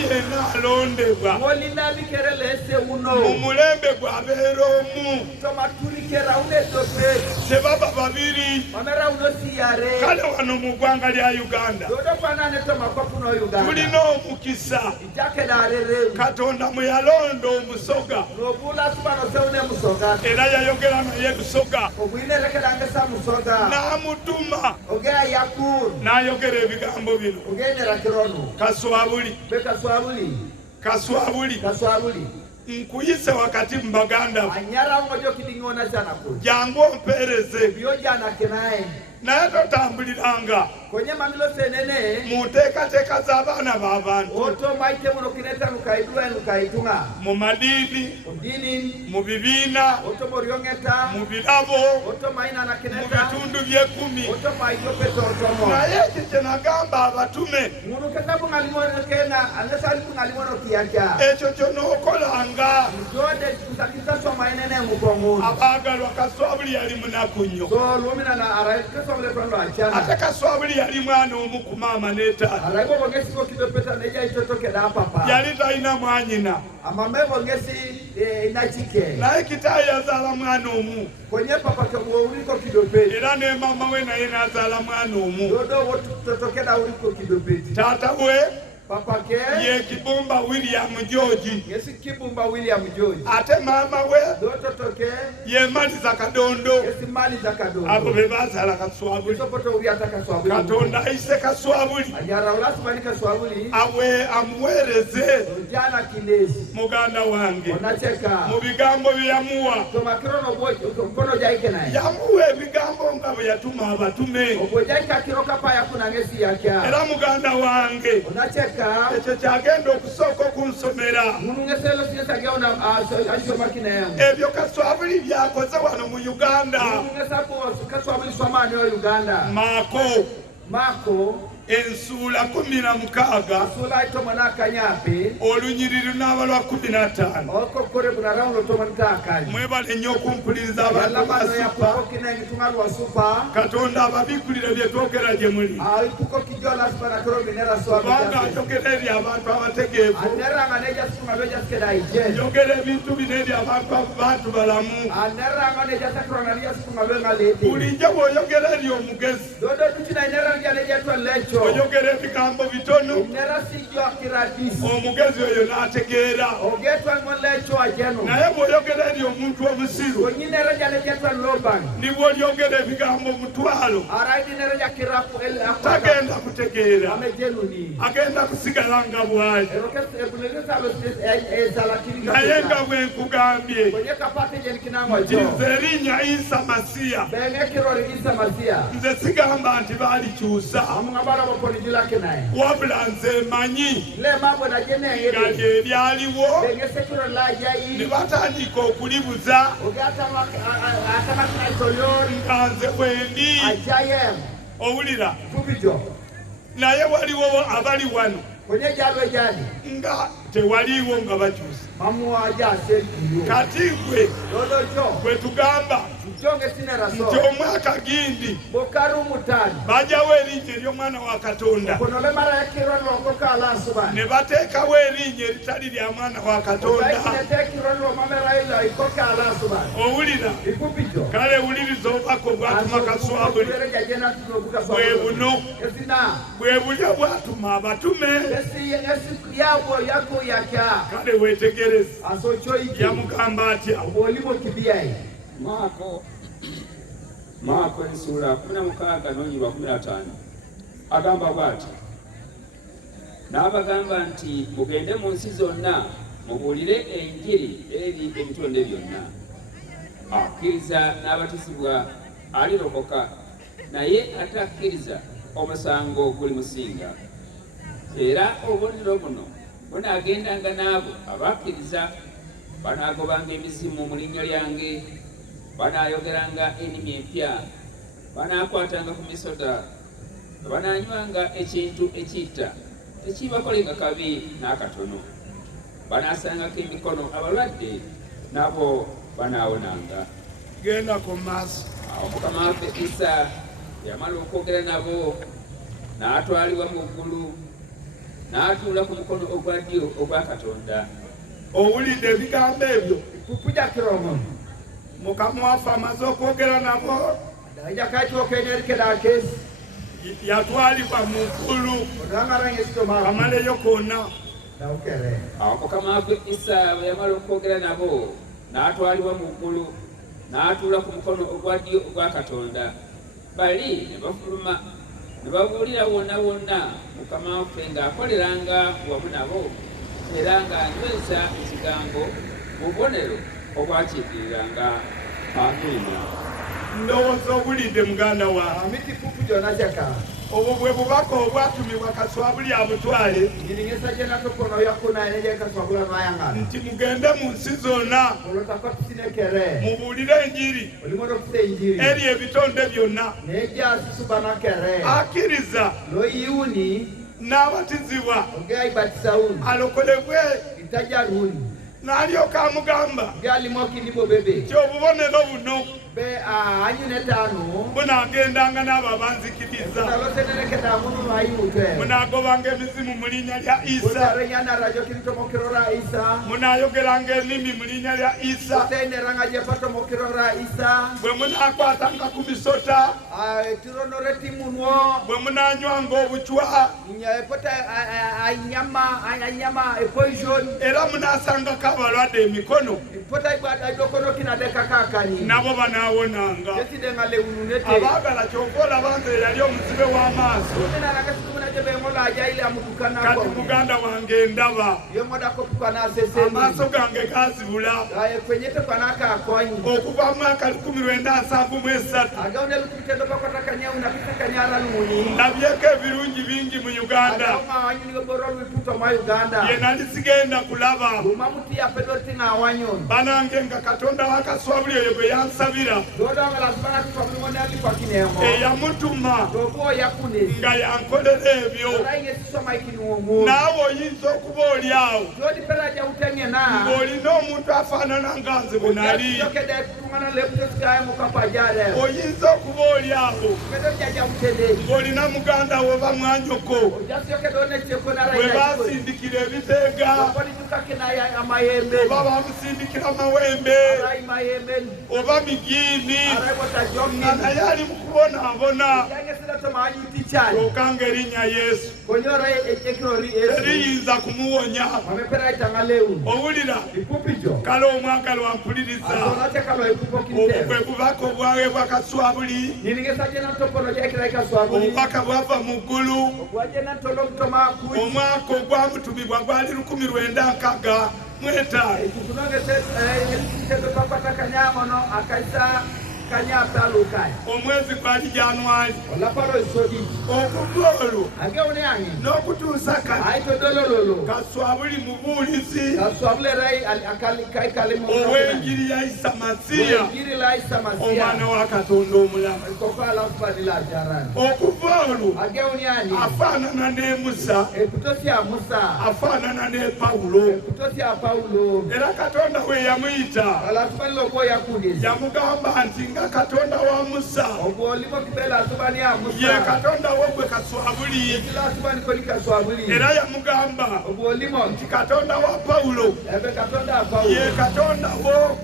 yena alondebwa mumulembe gwabeera omu sebaba babiri kale wano mu ggwanga lya Uganda tulina omukisa Katonda mwe yalonda omusoga era yayogera naye Busoga n'amutuma n'ayogera ebigambo bino kaswabuli nkuyise wakati mu baganda jangu ompeereze naye totambuliranga mu nteekateeka z'abaana b'abantu mu madiini mu bibiina mu birabo mu bitundu by'ekkumi naye ekyo kye nagamba abatume ekyo ky'onookolanga abaagalwa kaswabuli yali munaku nnyo ate kaswabuli yali mwana omu ku maama n'etaata yali talina mwanyina naye kitaawe yazaala mwana omu era ne maama we naye n'azaala mwana omu taata we ye Kibumba William George ate maama we ye Maliza Kadondo abo be bazaala Kaswabuli Katonda ayise Kaswabuli awe amuweereze muganda wange mu bigambo bye yamuwa yamuwa ebigambo nga bwe yatuma abatume era muganda wange ekyo kyagenda okusooka okunsomera ebyo Kaswabuli byakoze wano mu Uganda Maako ensuula 16 olunyiriri lunaaba lwa 15 mwebale nnyo okumpuliriza abantu basupa Katonda ababikulire bye twogera gye muli kubanga njogera eri abantu abategeevu njogera ebintu bino eri abantu balamu bulijjo bw'oyogera eri omugezi oyogera ebigambo bitono omugezi oyo n'ategeera naye bw'oyogera eri omuntu omusiru nibwo olyogera ebigambo omutwalo tagenda kutegeera agenda kusigala nga bwali naye nga bwe nkugambye nti nze erinnya Isa Masiya nze sigamba nti baalikyusa wabula nze manyi nga lyebyaliwo ne batandika okulibuza nga nze bwendi owulira naye waliwo abali wano nga tewaliiwo nga bakyusa kati gwe tugamba nti omwaka gindi bajawo erinnya ery'omwana wa Katonda ne bateekawo erinnya eritali lya mwana wa Katonda owulira kale wuliriza obubaka obwatuma Kaswabuli bwe buno bwe bulyo bwatuma abatume kale wetegereze yamugamba atya Maako ensuula 16 n'onyirwa 15 agamba bw'ati n'abagamba nti mugende mu nsi zonna mubuulire enjiri eri ebitonde byonna akkiriza n'abatizibwa alirokoka naye atakkiriza omusango gulimusinga era obubonero buno bunaagendanga n'abo abakkiriza banaagobanga emizimu mu linnya lyange banaayogeranga ennimi empya banaakwatanga ku misota banaanywanga ekintu ekitta tekibakolenga kabi n'akatono banaasangako emikono abalwadde nabo banaawonanga genda ku maaso awo mukama waffe Isa yamala okwogera nabo n'atwalibwa mu ggulu n'atuula ku mukono ogwa ddyo ogwa Katonda. Owulidde ebigambo ebyo? Kukuja kiromo. Mukama waffe amaze okwogera nabo. Daija kati okenerikira kesi. Yatwalibwa mu ggulu amaleyo konna. Awo Mukama waffe Isa bwe yamala okwogera nabo n'atwalibwa mu ggulu n'atuula ku mukono ogwa ddyo ogwa Katonda. Bali ne bafuluma ne babuulira wonna wonna Mukama waffe ng'akoleranga wamu nabo era ng'anyweza ekigambo mu bubonero obwakiikiriranga. Amiina. Ndowooza obulidde muganda wange. Obwo bwe bubaka obwatumibwa Kaswabuli abutwale nti mugende mu nsi zonna mubuulire enjiri eri ebitonde byonna. Akkiriza n'abatizibwa alokolebwe n'alyoka amugamba nti obubonero buno bunaagendanga n'abo abanzikiriza, munaagobanga emizimu mu linnya lya Isa, munaayogeranga ennimi mu linnya lya Isa, bwe munaakwatanga ku misota, bwe munaanywanga obucwa, era munaasangako abalwadde emikono, nabo banaawonanga. Abaagala kyova olaba nze yali omuzibe w'amaaso, kati muganda wange ndaba, amaaso gange gaazibula okuva mu mwaka 1973 ndabyeko ebirungi bingi mu Uganda bye nali sigenda kulaba. Banange nga Katonda wa Kaswabuli oyo gwe yansabira eyamutuma nga yankolera ebyo, naawe oyinza okuba oli awo ng'olina omuntu afaanana nga nze bwe nali, oyinza okuba oli awo ng'olina muganda wo oba mwanyoko bwe baasindikira ebiteega oba bamusindikira amawembe oba migiini nga naye ali mu kubonaabona, okanga erinnya Yesu eriyinza kumuwonya. Owulira, kale omwagala wampuliriza, obwo bwe bubaka obwaweebwa Kaswabuli, obubaka bwava mu ggulu. Omwaka ogwamutumibwa gwali 1965. Omwezi gwali Januari. Okuva olwo n'okutuusa kati Kaswabuli mubuulizi ow'enjiri ya Isa Masiya, omwana wa Katonda omulamu. Okuva olwo afaanana ne Musa, afaanana ne Pawulo, era Katonda we yamuyita yamugamba nti nga Katonda wa Musa ye Katonda wo gwe Kaswabuli, era yamugamba nti Katonda wa Pawulo ye Katonda wo.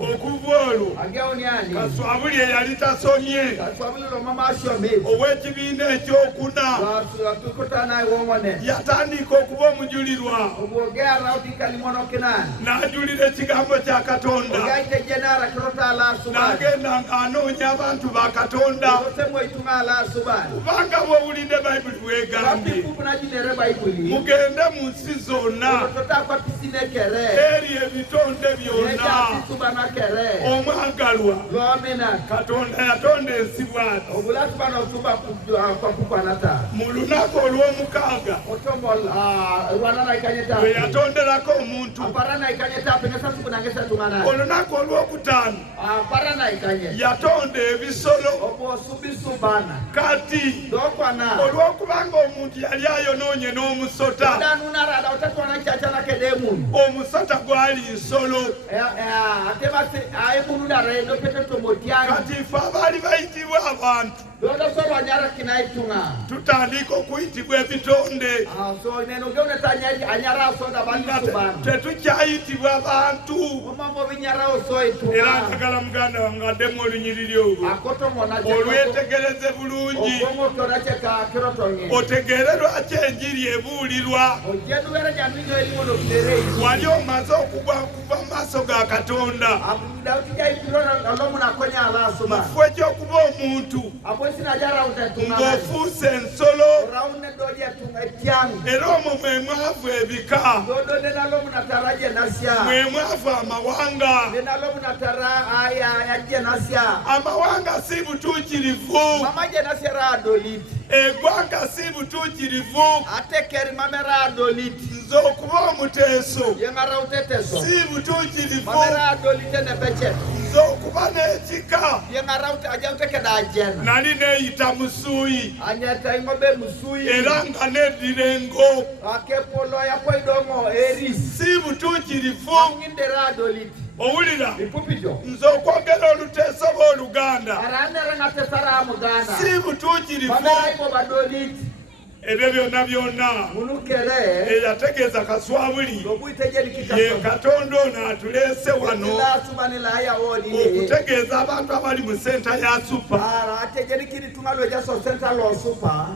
Okuva olwo Kaswabuli eyali tasomye ow'ekibiina ekyokuna yatandika okuba omujulirwa, n'ajulira ekigambo kya Katonda, n'agenda ng'anoonya abantu ba Katonda, kubanga bw'owulidde Bayibuli bw'egambye mugende mu nsi zonna eri ebitonde byonna. Omwagalwa, Katonda yatonda ensi bw'ati mu lunaku olw'omukaaga lwe yatonderako omuntu, olunaku olw'okutaano yatonda ebisolo. Kati olw'okubanga omuntu yali ayonoonye n'omusota, omusota gwali nsolo, kati ife abaali bayitibwa abantu Dodo so wanyara kinaitunga. tutandika okuyitibwa ebitonde So neno gone tanya anyara so da bantu subana. tetukyayitibwa abantu Omambo binyara so itunga. era njagala muganda wange addemu olunyiriri olwo Akoto mona je. olwetegereze bulungi Okongo torache ka kirotonye. otegeere lwaki enjiri ebuulirwa Ojedu era jaminyo elimono kidere. wali omaze okugwa kuva mu maaso ga Katonda Dauti jai kirona alomu na konya ala subana. mufuwe gy'okuba omuntu Abosi na jara utetunga. ng'ofuuse ensolo Raune doje tunga tiangu. era omwo mwe mwavu ebika Dodo nena lomu na taraje nasia. mwe mwavu amawanga Nena lomu na tara ya jenasia. amawanga si butuukirivu Mama jenasia ra adoliti. eggwanga si butuukirivu Ate keri mame ra adoliti. nze okuba omuteeso Yengara uteteso. si butuukirivu Mame ra adolite ne peche. nze okuba n'ekika Yengara ute aja uteke da ajena. nali neeyita musuuyi Anyata ingobe musui. era nga neddira engo Ake polo ya po idongo eris. si butuukirivu Nginde ra adoliti. owulira Ipupijo. nze okwogera oluteeso b'oluganda Arandera nga tesara amugana. si butuukirivu Mame ra imo badoliti. ebyo byonna byonna Munukere. eyategeeza kaswabuli Lobuitejeli ye kikaso. Katonda ono atuleese wano Ila subani la ya woni. okutegeeza abantu abali mu senta ya supa Ara atejeli kiri tungalo jaso central lo super.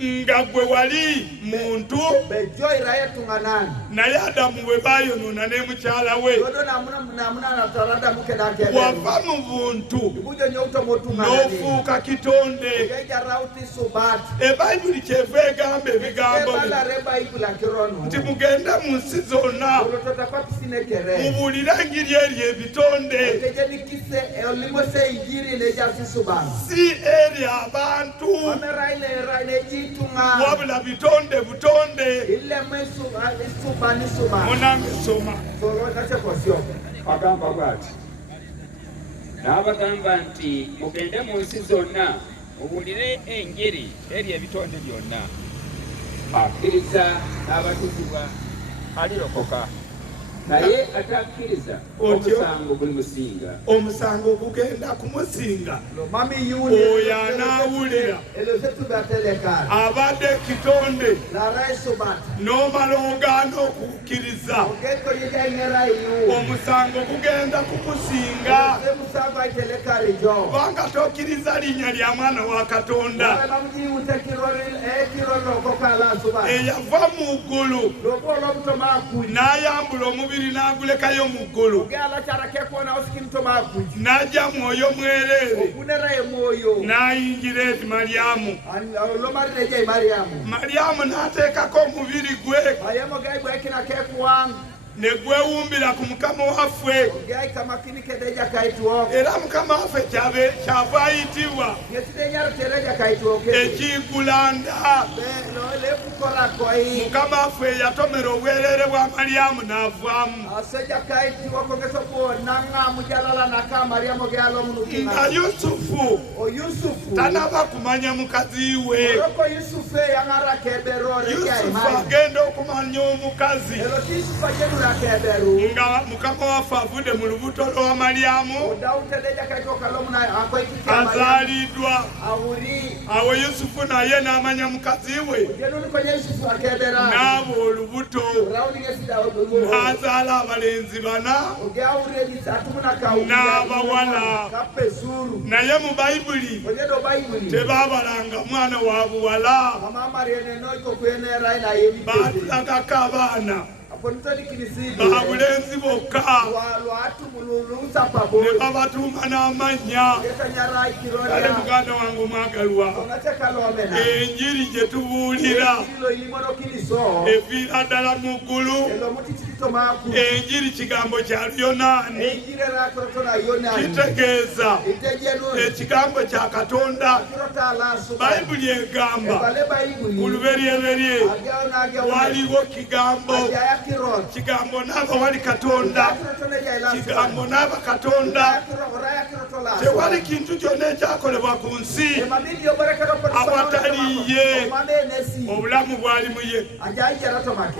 nga gwe wali muntu Bejoy raye tunganani. naye adamu bwe bayonoona ne mukyala we Dodo namuna na tarada muke da ke. wava mu buntu Bujo nyauto motungani. n'ofuuka kitonde Geja rauti subat. ebayibuli kyeva egamba ebigambo Ebala bino reba ibula kirono. nti mugende mu nsi zonna Olotota kwa pisine kere. mubuulire engiri eri ebitonde Tejeli kise olimo se injiri ne jasi suban. si eri abantu Amera ile jitunga. wabula bitonde butonde Ile mesu subani suban. munange soma Solo kache kosyo. agamba bw'ati n'abagamba nti mugende mu nsi zonna mubuulire enjiri eri ebitonde byonna akkiriza n'abatizibwa alirokoka naye atakkiriza omusango gumusinga omusango gugenda kumusinga Mami yuni. oyo anaawulira Ele zetu batelekara. abadde kitonde La rai suban. n'omala ogaana okukkiriza Ogeko yija ingera yu. omusango gugenda kumusinga Ele musaba itelekari jo. kubanga tokkiriza linnya lya mwana wa Katonda Mamuji utekirori kiroro kokala suban. eyava mu ggulu Lobo lobutoma kuji. n'ayambula omubiri n'agulekayo mu ggulu Ogala charake kuona usikin toma kuji. n'ajja mwoyo mwereere Okunera emoyo. n'ayingira eri Maryamu Lomari neje Mariamu. Maryamu n'ateekako omubiri gwe Mariamu gai bwekina kekuang. ne gwewumbira ku Mukama waffe Gai kamakini kedeja kaituo. era Mukama waffe kyava ayitibwa Yeside nyaro tereja kaituo. ekigulanda Le fukora koi. Mukama waffe yatomera obwereere bwa Maryamu n'avaamu Aseja kaituo kongeso po nanga mujalala naka Mariamu galo munukina. nga Yusufu O Yusufu. tanaba kumanya mukazi we Roko Yusufu yangara keberore. Yusufu agenda okumanya omukazi Elo Yusufu ajenura keberu. nga Mukama waffe avudde mu lubuto lwa Maryamu Odautedeja kaituo kalomuna akoikitia Mariamu. azaaliddwa Ahuri. awo Yusufu naye n'amanya mukazi we Jenuni kwenye Yusufu akebera. n'aba olubuto Rauni yesida odugo. n'azaala abalenzi bana Ogeaure atumuna kauli. n'abawala Kape zuru. naye mu bayibuli Onyedo Bible. tebaabalanga mwana wa buwala Mama Mariane no iko kwenera ina yemi. baatulagako abaana Aponitoni kinisidi. babulenzi bokka Watu mululuza ne pamoja. babatuuma n'amannya Yeta nyara kale ikironia. muganda wange omwagalwa Onacheka lomena. enjiri gye tubuulira Ilo ilimono kiliso. eviira ddala mu ggulu Elo muti chitito maku. enjiri kigambo kya Luyonaani Ejire rakotona yona. kitegeeza Itejenu. ekigambo kya Katonda Kirota la suba. bayibuli egamba Ebale Bible. mu luberyeberye Agao na agao. waliwo kigambo Ajaya kirot. kigambo n'aba wali Katonda kigambo n'aba Katonda tewali kintu kyonna ekyakolebwa ku nsi awatali ye obulamu bwali mu ye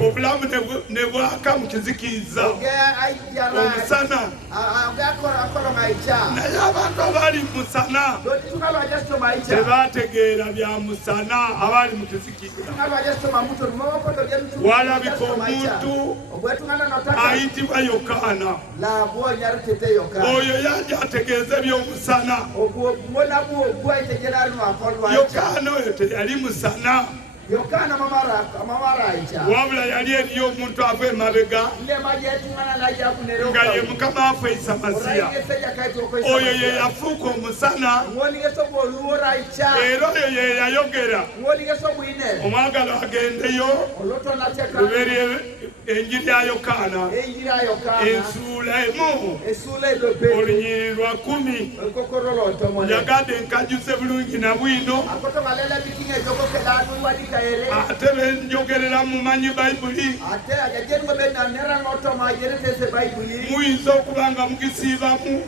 obulamu ne bwaka mu mukizikiza omusana naye abantu abali musana tebategeera bya musana abali mukizikiza walabika omuntu ayitibwa Yokaana oyo yaja ategeeze by'omusana Yokaana oyo teyali musana wabula yali eriyo omuntu ava emabega nga ye Mukama waffe Isa Masiya oyo ye yafuuka omusana era oyo ye yayogera omwagalo agendeyo luberye Enjiri ya Yokaana ensuula emu olunyiriri lwa 10 yagadde enkajuze bulungi na bwino ate benjogerera mumanyi Bayibuli muyinza okuba nga mugisiibamu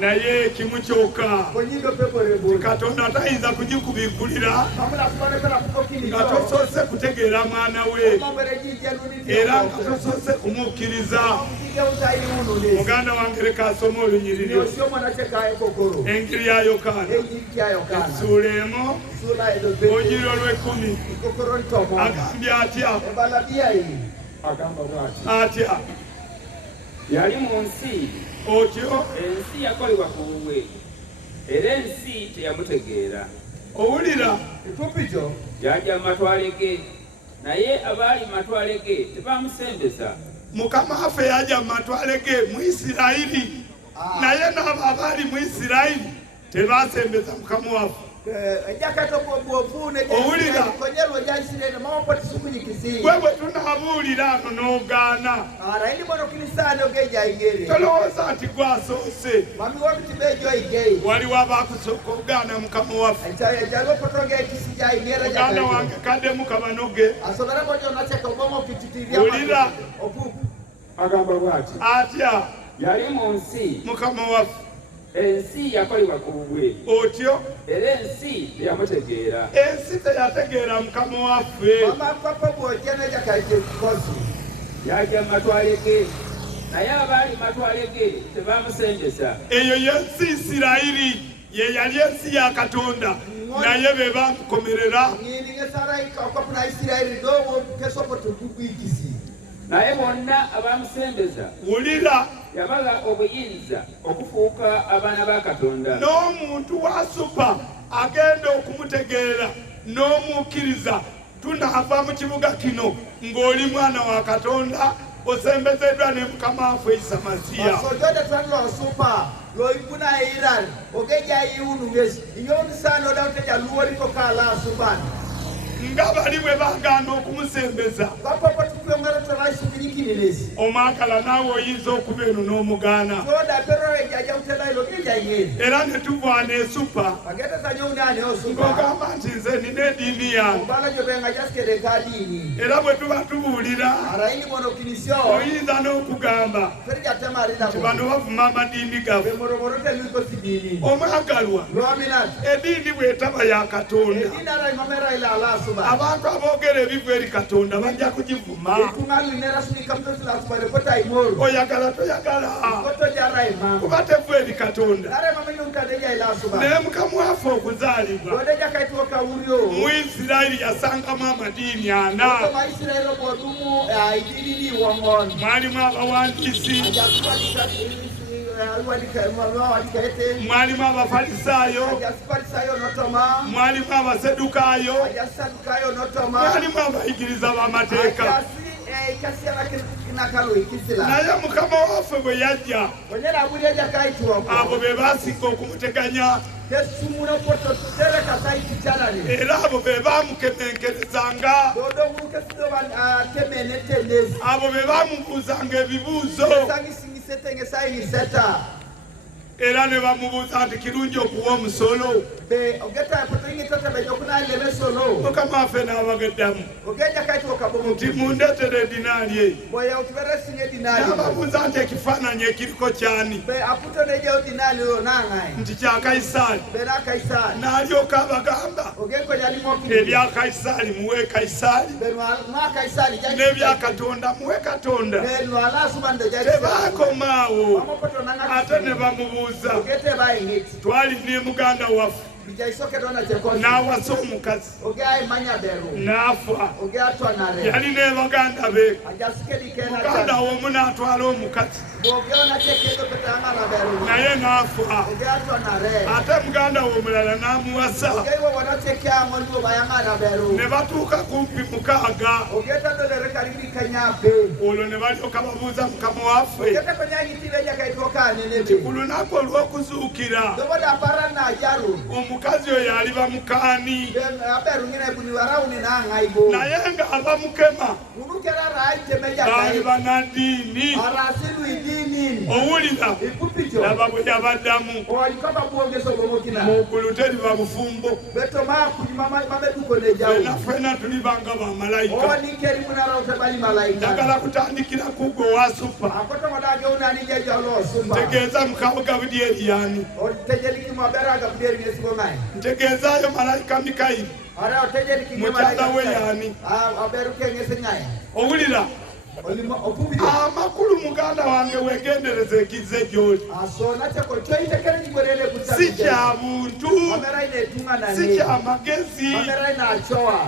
naye kimu kyokka Katonda tayinza kugikubikkulira nga tosoose kutegeera mwana we era nga tosoose kumukkiriza. Muganda wange leka asome olunyiriri Enjiri ya Yokaana essuula emu olunyiriri olw'10 agambye atya atya yali mu nsi otyo ensi yakolebwa ku bubwe era ensi teyamutegeera. owulira yajja mu matwale ge naye abaali mu matwale ge tebamusembeza. Mukama waffe yajja mu matwale ge mu Isirayiri naye n'abo abaali mu Isirayiri tebasembeza Mukama waffe. owulira wewe tunabuulira ano n'ogaana tolowooza nti gwasoose waliwo abakusooka ogaana Mukama waffe. Muganda wange kaddemu kabanoge owulira agamba bw'ati atya yali mu nsi Mukama waffe ensi yakolebwa ku bubwe otyo era ensi teyamutegeera. ensi teyategeera Mukama waffe. yajja mu matwale ge naye abaali mu matwale ge tebamusembeza. eyo y'ensi Isirayiri ye yali ensi ya Katonda naye be bamukomerera. naye bonna abamusembeza wulira yabaga obuyinza okufuuka abaana ba Katonda. n'omuntu wasupa agenda okumutegeera n'omukkiriza tunaava mu kibuga kino ng'oli mwana wa Katonda osembezeddwa ne Mukama waffe Isa Masiya. nga bali bwe baganda okumusembeza omwagala naawe oyinza okuba eno n'omugaana era ne tuvaana esupa ng'ogamba nti nze nina ediini yange era bwe tuba tubuulira oyinza n'okugamba nti bano bavuma amadiini gaffe. omwagalwa ediini bw'etaba ya Katonda abantu aboogera ebivu eri Katonda bajja kugivuma. oyagala toyagala kuba tevu eri Katonda naye Mukama waffe okuzaalibwa mu Isirayiri yasangamu amadiini 4. mwalimu abawandiisi mwalimu abafalisaayo mwalimu abasedukaayo mwalimu abayigiriza b'amateeka naye Mukama waffe bwe yajja abo be basinga okumuteganya era abo be bamukemenkerezanga abo be bamubuuzanga ebibuuzo era ne bamubuuza nti kirungi okuwa omusolo. Be ogeta potoingi tota be jokuna lebe solo. Mukama waffe n'abageddamu Ogeja kaito okabomo. nti mundeetere edinaali eyo. Boya utubere sinye dinali. N'ababuuza nti ekifaananyi ekiriko kyani? Be aputo neje dinali yo nangai. Nti kya Kayisaali. Be na Kaisari. N'alyoka abagamba Ogeko yali moki. ebya Kayisaali muwe Kayisaali, Be ma Kaisari jaji. n'ebya Katonda muwe Katonda. Be no ala subande jaji. Tebaakomaawo Amapoto nanga. ate ne bamubuuza, Ogete bayingiti. twali ne muganda waffe Bijaisoke dona chekozi. n'awasa omukazi Ogea manya beru. n'afa. Ogea twanare. Yali ne baganda be, Ajasike dikena muganda cha. omu n'atwala omukazi Ogea na chekezo petanga na beru. naye n'afa. Ogea twanare. Ate muganda we omulala n'amuwasa. Ogea iwo wanatekea mwandu bayanga na beru. Ne batuuka kumpi mukaaga. Ogea tandole karibiri kanyabe. Olwo ne balyoka babuuza Mukama waffe Ogea kwenye nyitile ya kaitoka nenebe. ku lunaku olw'okuzuukira Doboda parana jaru. omukazi oyo aliba mukaani, Aberu ngine buni warauni na ngaibo. naye nga abamukema Munukera raite meja baali kai. bannaddiini. Arasilu idini. Owulira Ikupicho. laba bwe yabaddamu Owalikaba buongezo gomokina. mu ggulu teriba bufumbo. Beto maku mama duko ne jawu. Ffenna ffenna tuli banga bamalayika. Owa nikeri munara utabali malaika. Njagala kutandikira kugwe wa supa. Akoto madage unani jeja lo sumba. Ntegeeza Mukama Gabudyeri yani. Otejeli kimwabera gabderi nesibo mai. Ntegeezaayo malayika Mikayiri. Ara otejeli kimwe Mukyala we yani. Aberu kengese ngai. Owulira Olimo opubi. amakulu muganda wange weegendereze ekize gy'oli. Asona chako choite kere ngwerele kutabi. Si kya buntu, Kamera ine tunga na si ni. kya magezi, Kamera ina achoa.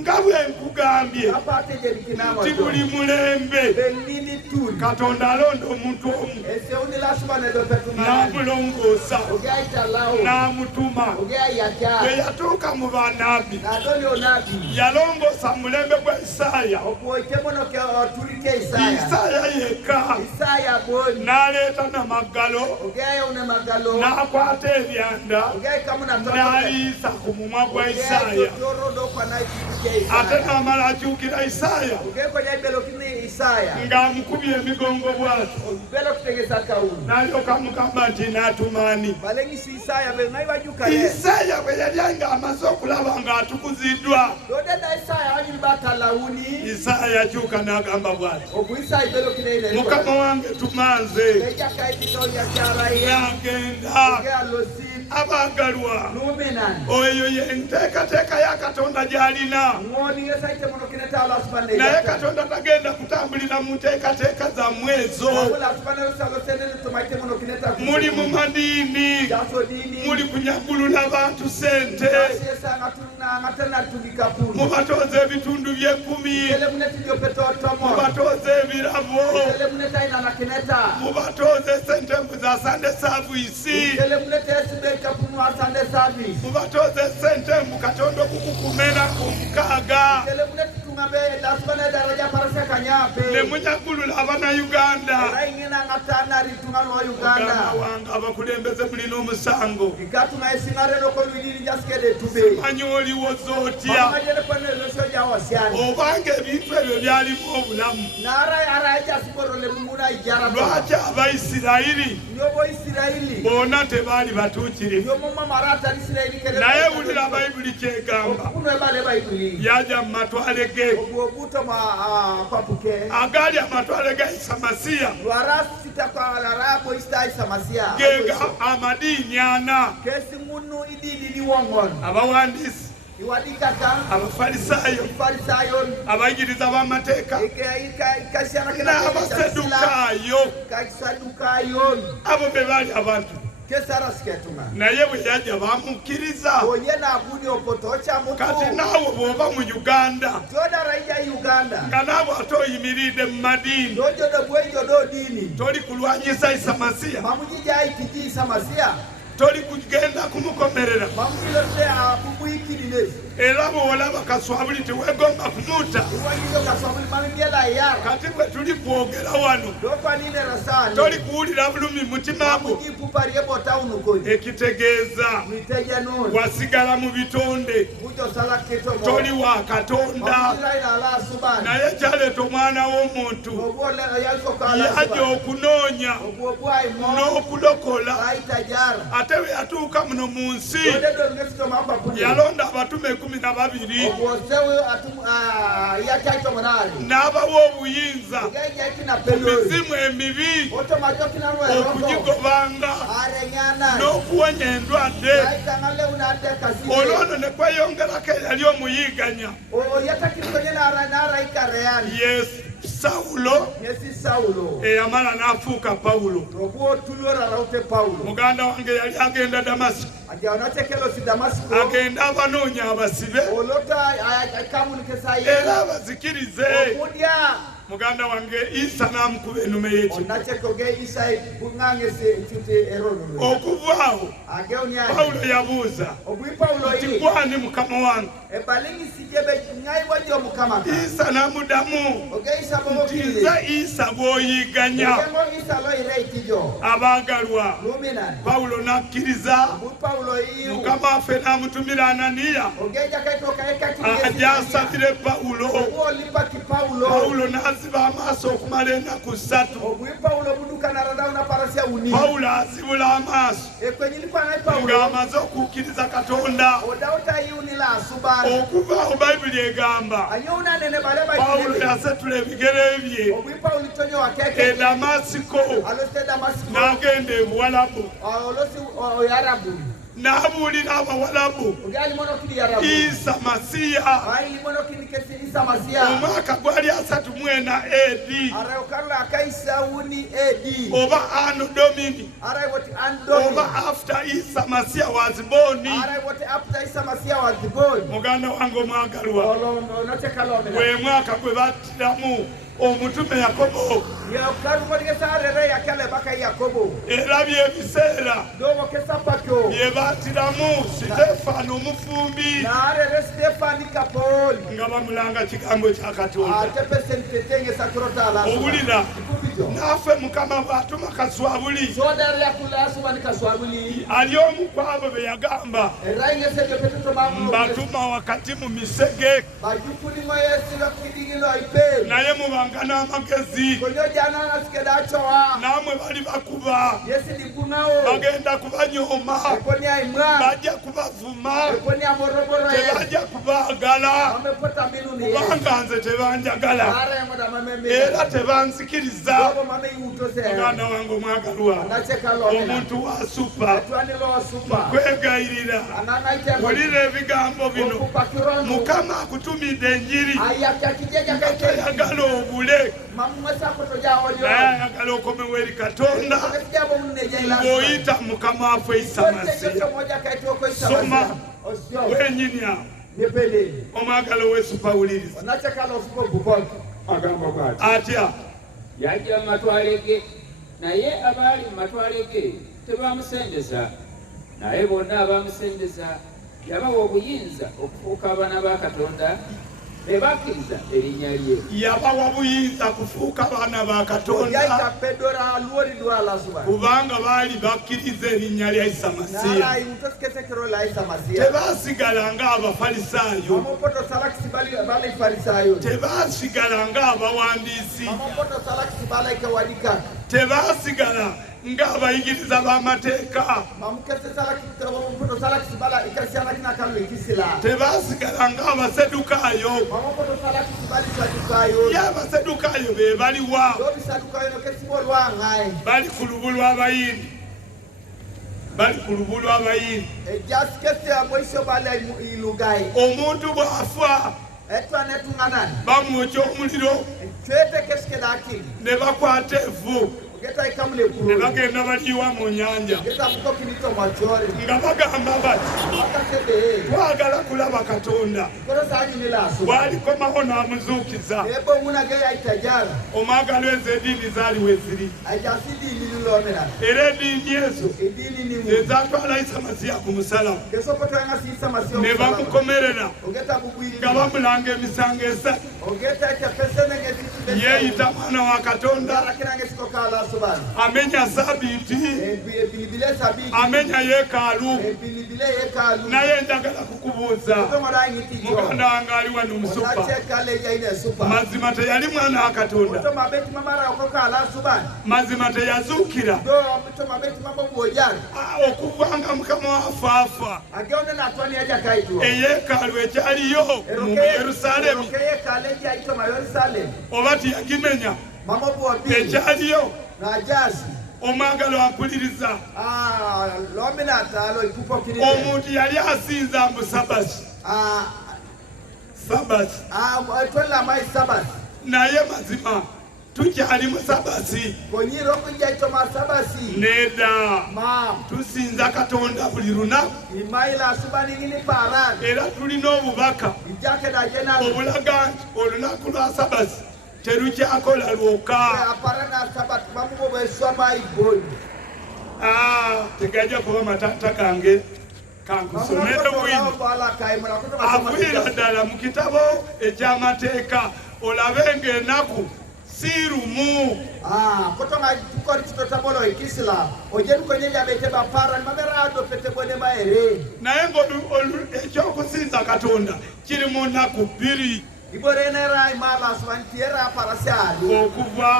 nga bwe nkugambye Apa tejeli kinamo. nti buli mulembe Benini tuli. Katonda alonda omuntu omu Ese uni lasuma ne dope tunga. n'amulongoosa Ogea italao. n'amutuma. Ogea yaja. Bwe yatuuka mu bannabbi Na doli onabi. yalongoosa mu mulembe gwa Isaaya. Okuoite mono ke oturike Isaya. Isaaya yekka Isaya boni. n'aleeta n'amaggalo Ogea une magalo. n'akwata ebyanda Ogea kamuna toka. n'aliisa ku mumwa gwa Isaaya. Toro do kwa na iturike Ate Isaya. n'amala akyukira Isaaya Ogea kwa nyabelo kini Isaya. ng'amukubye emigongo bw'atyo. Belo kutegeza kauni. N'alyoka amugamba nti n'atumaani. Balengi si Isaya be naiba juka ye. Isaaya bwe yali ng'amaze okulaba ng'atukuziddwa, Dode da Isaya wanyiri batalauni. Isaaya akyuka n'agamba bw'ati, Obu Isaya belo kini ile. Mukama wange tumanze. Beja kaiti toli ya kiara ye. Yagenda Ogea losi. abaagalwa. Numinan. Oyo ye nteekateeka ya Katonda gy'alina. Ngoni yesa ite mono kine tala asupande. Naye Katonda tagenda kutambulira mu nteekateeka zammwe ezo. Wabula asupande usalo sene tumaite mono kine tala. Muli mu madiini, Jaso dini. muli kunyagulula abantu ssente, Yesa ngatuna tugikapuru. mubatoza ebitundu by'ekkumi, Ele muneti dio petotomo. mubatoza ebirabo, Ele muneta ina nakineta. mubatoza esente za Sunday service, Ele muneta esibe kapunu asande service. mubatoza esente mu Katonda okukukumera ku mukaaga, Ele muneti tungabe asupande daraja parase kanyabe. ne munyagulula Abannayuganda. Raingina ngatana ritungano wa Muganda Uganda. wange abakulembeze mulina omusango. Ikatuna esingare no kolwidini jaskede tube. Manyi oliwoza otya Majele pone losho ja wasiani. obanga ebintu ebyo byalimu obulamu. Ara eja siboro le mumuna ijara. Lwaki Abayisirayiri Nyobo Israeli. bonna tebaali batuukirivu? Nyobo mama Israeli kere. Naye wulira Bayibuli kyegamba, Kuno ebale baibuli. yaja mu matwale ge Obuobuto ma papuke. agaali amatwale ga Isamasiya Lwara sita kwa larabo ista isamasia. gega amadiini ana: Kesi munu ididi ni wongon. abawandiisi, Iwadika ka. Abafalisaayo, Farisayon. abayigiriza b'amateeka Ikasiana kena n'Abasadukaayo. Kasadukayon. Abo be baali abantu. Kesara sketuma. Naye bwe yajja bamukkiriza. Oye na abudi opotocha mutu. Kati naawe bw'oba mu Uganda Joda raija Uganda. nga naawe ate oyimiridde mu madiini, Dojo do bwejo do dini. toli kulwanyisa Isamasiya. Mamujija itiji samasia. toli kugenda kumukomerera mamukilo se abubuyikirire era bw'olaba kaswabuli tewegomba kumuta iwanyiyo kaswabuli mamigela yara kati bwe tuli kwogera wano dokwanine rasani toli kuwulira bulumi mutima gwo mamujipupariye botawunu koni ekitegeeza miteja noni wasigala mu bitonde kujosala kitomo toli wa Katonda mamukiraila ala asubani naye kyaleeta omwana w'omuntu obwole yalikoka yajja okunoonya obwobwayi mo n'okulokola aitajara ate bwe yatuuka muno mu nsi yodedo ngesito mamba kuni yalonda abatume 12 obwosewe yataito monari n'abawa obuyinza ogeja ikina ku pelori mizimu emibi otomajokina lweroko okugigobanga arenyana n'okuwonya endwadde aitangale unade kasi olwono ne kweyongerako eyali omuyiganya yatakirikonye naraika reyani Saulo yesi Saulo eyamala n'afuuka Pawulo robo tulora raute Paulo muganda wange yali agenda Damasiko ajana tekelo si Damasiko agenda abanoonya abasibe olota akamunike sayi era abazikirize omudia muganda wange Isa n'amukuba ennume y'ekigo onachekoge Isai bungangese nchute erono okuvaawo Pawulo yabuuza nti gwani mukama wange ebalingi sijebe ngai wajo mukama Isa n'amuddamu oge Isa nti nze Isa bw'oyiganya Isa lo ireitijo abaagalwa luminani Pawulo n'akkiriza Paulo iyo mukama waffe n'amutumira Ananiya ogeja kaitoka ekati ajja asabire Pawulo olipaki Pawulo n'aziba amaaso okumala ennaku 3 Paulo buduka narada unaparasia uni Pawulo azibula amaaso ekwenyilikuwa naye Paulo ng'amaze okukkiriza Katonda odauta iuni la asubani okuvaawo Bayibuli egamba anyona nene baleba Pawulo yasetula ebigere bye Paulo tonyo wakeke e Damasiko alose Damasiko n'agenda e Buwalabu olosi oyarabu n'abuulira Abawalabu ogali monokili yarabu Isa Masiya ai monokili kesi Isa Masiya omwaka gwali 34 AD arayokarla akaisa uni AD oba Anno Domini arayoti andomi oba after Isa Masiya was born arayoti after Isa Masiya was born muganda wange omwagalwa onotekalome gwe mwaka gwe battiramu omutume Yakobo era byebiseera bye baatiramu Sitefano omufumbi nga bamulanga kigambo kya Katonda owulira naffe Mukama bw'atuma kaswabuli ali omu ku abo be yagamba mbatuma wakati mu misege naye mubanga n'amagezi namwe bali bakuba bagenda kubanyooma bajja kubavuma tebajja kubaagala kubanga nze tebanjagala era tebanzikiriza muganda wange omwagalwa omuntu wa supa kwegayirira wulira ebigambo bino Mukama akutumidde enjiri tayagala obule ayagala okomewo eri Katonda ng'oyita Mukama waffe Isa Masiya soma wenyini awo omwagala w'esupa wuliriza agamba bw'ati atya yajja mu matwale ge naye abaali mu matwale ge tebamusendeza naye bonna abamusendeza yabawa obuyinza okufuuka abaana ba Katonda ne bakkiriza erinnya lye yabawa buyinza kufuuka abaana ba Katonda kubanga baali bakkiriza erinnya lya Isa Masiya tebaasigala ng'Abafalisaayo tebaasigala ng'abawandiisi tebaasigala ng'abayigiriza b'amateeka tebaasigala ng'Abasedukaayo ye Abasedukaayo be baliwa bali ku lubu lw'Abayini omuntu bw'afa bamwokya omuliro ne bakwata evvu ogeta ikamule kuru ne bagenda baliwa mu nyanja ogeta mukoki nito machore nga bagamba bati akasebe twagala kulaba Katonda koro sanyi nilaso bw'alikomawo n'amuzuukiza ebo munage aitajara omwagalo ezo eddiini zaaliwo eziri ajasidi nililomera era eddiini ezo edini ni ze zaatwala Isa Masiya ku musalamu kesopoto yanga sisa masio ne bamukomerera ogeta bugwiri nga bamulanga emisango esatu ogeta cha pesene ngesi yeeyita mwana wa Katonda arakinange sikokala subana amenya sabiiti bilibile sabiti amenya yeekaalu bilibile yekalu naye njagala kukubuuza tomala ngiti jo muganda wange ali wano musupa acheka leja ine supa mazima teyali mwana wa Katonda toma beti mamara okokala subana mazima teyazuukira do toma beti mambo bojana okuvanga mukama wafaafa ageone na twani aja kaitu eyeekaalu ekyaliyo mu Yerusaalemi kaleja itoma Yerusalemu oba tiyagimenya mambo bobili ekyaliyo na jazi omwagalo ampuliriza lomina talo ikupo kirite omuntu yali asinza mu sabati tola mai sabati naye mazima tukyali mu sabati konyiro kujja itoma sabasi nedda mam tusinza Katonda buli lunaku imaila subani ngini paran era tulina obubaka ijake da jena obulaga nti olunaku lwa sabati terukyakola lwoka aparana sabati mamugo bweswama iboni tegajja kuba matata gange kankusomere bwino aviira ddala mu kitabo eky'amateeka olabe ng'ennaku si lumu kotonga tukori tutotabolo ikisila ojenu konyeja bete bapara mamerado pete bone maere naye ekyokusinza Katonda kiri mu nnaku bbiri iborenera imala subantiera parasiali okuva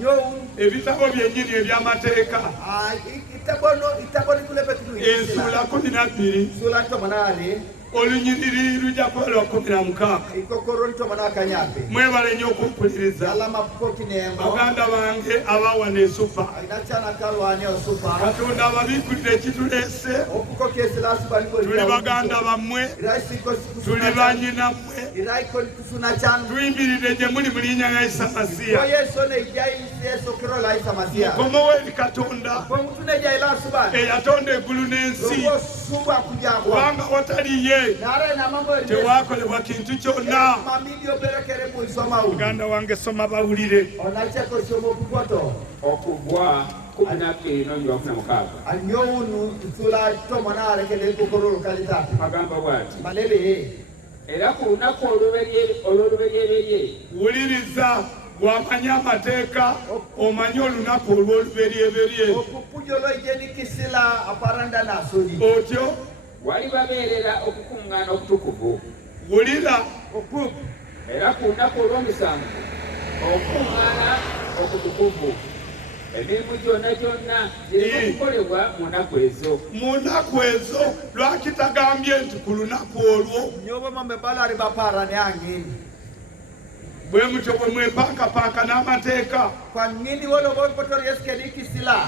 nyowu ebitabo byennyini eby'amateeka itaboni kulepetu ensuula 12 sula tomanale olunyiriri lujja kuba lwa 16 ikokoro ntomanakanyambe mwebale nnyo okumpuliriza alama pukoti nembo baganda bange abawana esupa inachana kalwane osupa Katonda ababikulire ekituleese tuli baganda bammwe tuli banyinammwe tuyimiridde gye muli mu linnya lya Isa Masiya mukomowo eri Katonda eyatonda eggulu n'ensi kubanga watali ye tewakolebwa kintu kyonna muganda wange soma bawulire okugwa 12:16 agamba bw'ati era ku lunaku olw'olubereberye wuliriza wamanya amateeka omanye olunaku olw'olubereberye otyo wali babeerera okukuŋŋaana okutukuvu wulira era ku lunaku olw'omusanvu okukuŋŋaana okutukuvu emirimu gyonna girina okukolebwa mu nnaku ezo lwaki tagambye nti ku lunaku olwo bwe mutyo bwe mwepankapanka n'amateeka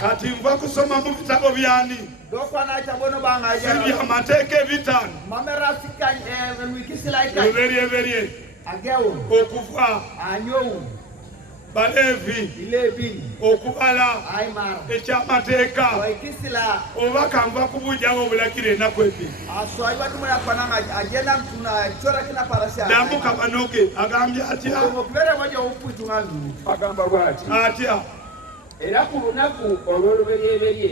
kati nva kusoma mu bitabo byani amateeka ebitaano luberyeberye okuva Balevi okubala ekyamateeka oba kanva kubujjawo obulagire ennaku ebbiri ddamu kabanoge agambye atya agamba bw'ati atya era ku lunaku olw'olubereberye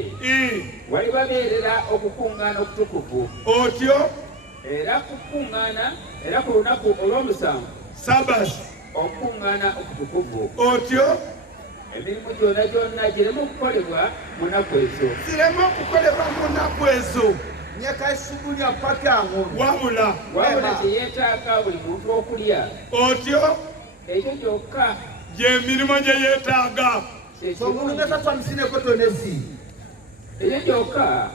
wali babeerera okukuŋŋaana okutukuvu otyo era ku lunaku olw'omusanvu sabasi okukuŋŋaana okutukuvu otyo emirimu gyonna gireme okukolebwa mu nnaku ezo wabula teyeetaaga buli muntu okulya otyo ekyo kyokka gy'emirimu gye yeetaaga ekyo kyokka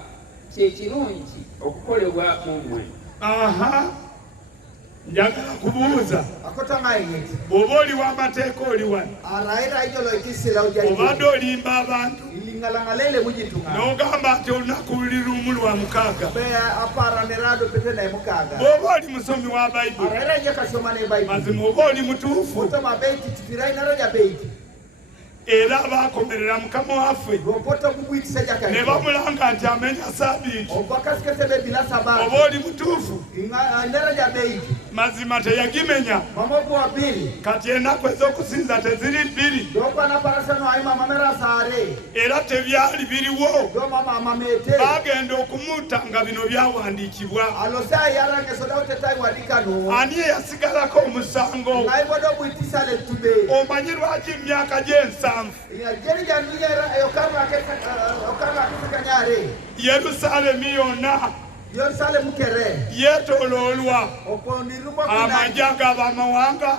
kyekirungi okukolebwa mu mmwe njagala kubuuza bw'oba oli w'amateeka oli wano obadde olimba abantu n'ogamba nti olunaku luli lumu lwa 6 bw'oba oli musomi wa bayibuli mazima oba oli mutuufu era bakomerera mukama waffe ropoto bubwitise jaka ne bamulanga nti amenya Sabbiiti obakasikese bebila sabati oba oli mutuufu ndera ja beyi mazima teyagimenya mamogo wa bili kati ennaku ez'okusinza teziri bbiri dokwana parasano ayima mamera sare era tebyali biriwo do mama mamete bagenda okumuta nga bino byawandiikibwa alosa yarange soda otetai wadikano ani eyasigalako omusango ngaibodo bwitisa le tube omanyi lwaki emyaka gy'ensanvu jeri januyera yokarwa kanyare Yerusaalemi yonna Yerusalemu kere yeetooloolwa okondirumwa amagye ag'abamawanga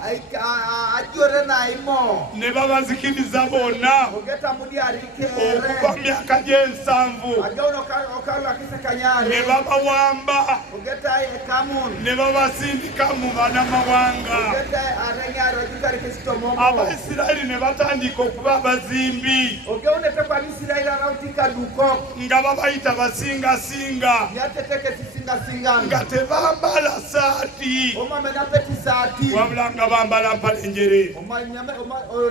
ajore na imo ne babazikiriza bonna ogeta mudi arikere okuva myaka gy'ensanvu ajono okarwa kanyare ne babawamba ogeta kamun ne babasindika mu banamawanga ogeta arengaro jikari kisitomo Abaisirairi ne batandika okuba abazimbi ogeone tepa Isiraeli arautika duko nga babayita basingasinga yatete singa nga tebambala saati omame napeti saati wabula nga bambala mpalenjere.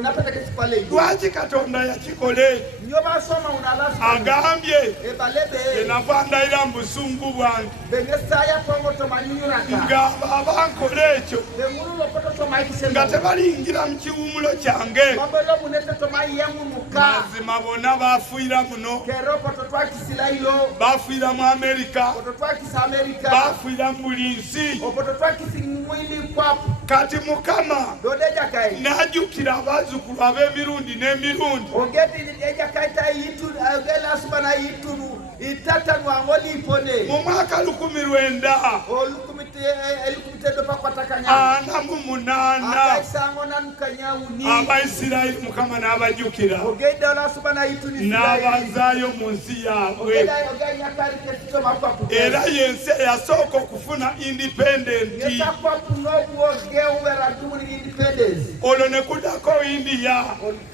napeteke sipale Lwaki Katonda yakikole? nyo basoma unalasa Agambye ebalebe yenava ndayira mu busungu bwange bengesaya pongo tomanyuraka nga abankola ekyo bengulo poto nga tomaikisema tebaliyingira mu kiwumulo kyange. mabelo munete tomayengu muka Mazima bonna bafuira muno, kero poto twakisilailo bafuira mu Amerika, poto twakisa Amerika bafuira mu buli nsi. poto twakisi mwili kwapu Kati Mukama dodeja kai n'ajjukira abazzukulu ab'emirundi n'emirundi ogeti eja kaita yitu ogela subana yitu itata nwangoli ipone mu mwaka 1948 olukumite dopa kwatakanya akaisango nanukanyawuni Abaisirairi Mukama n'abajjukira ogeda la subana yitu ni n'abazaayo mu nsi yaabwe, ogeda nyakari kesitoma kwa era yensi eyasooka okufuna independenti. yesa kwa punobu ogewera dumuni independence Olwo ne kuddako India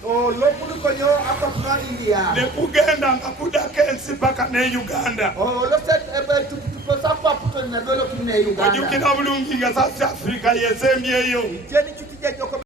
olokulu konyo akwa puno India ne kugenda nga kuddako ensi paka ne Uganda. oloset tuposa kwa puto na dolo kine Uganda Ojjukira bulungi nga South Africa yesembyeyo. jeni chukije joko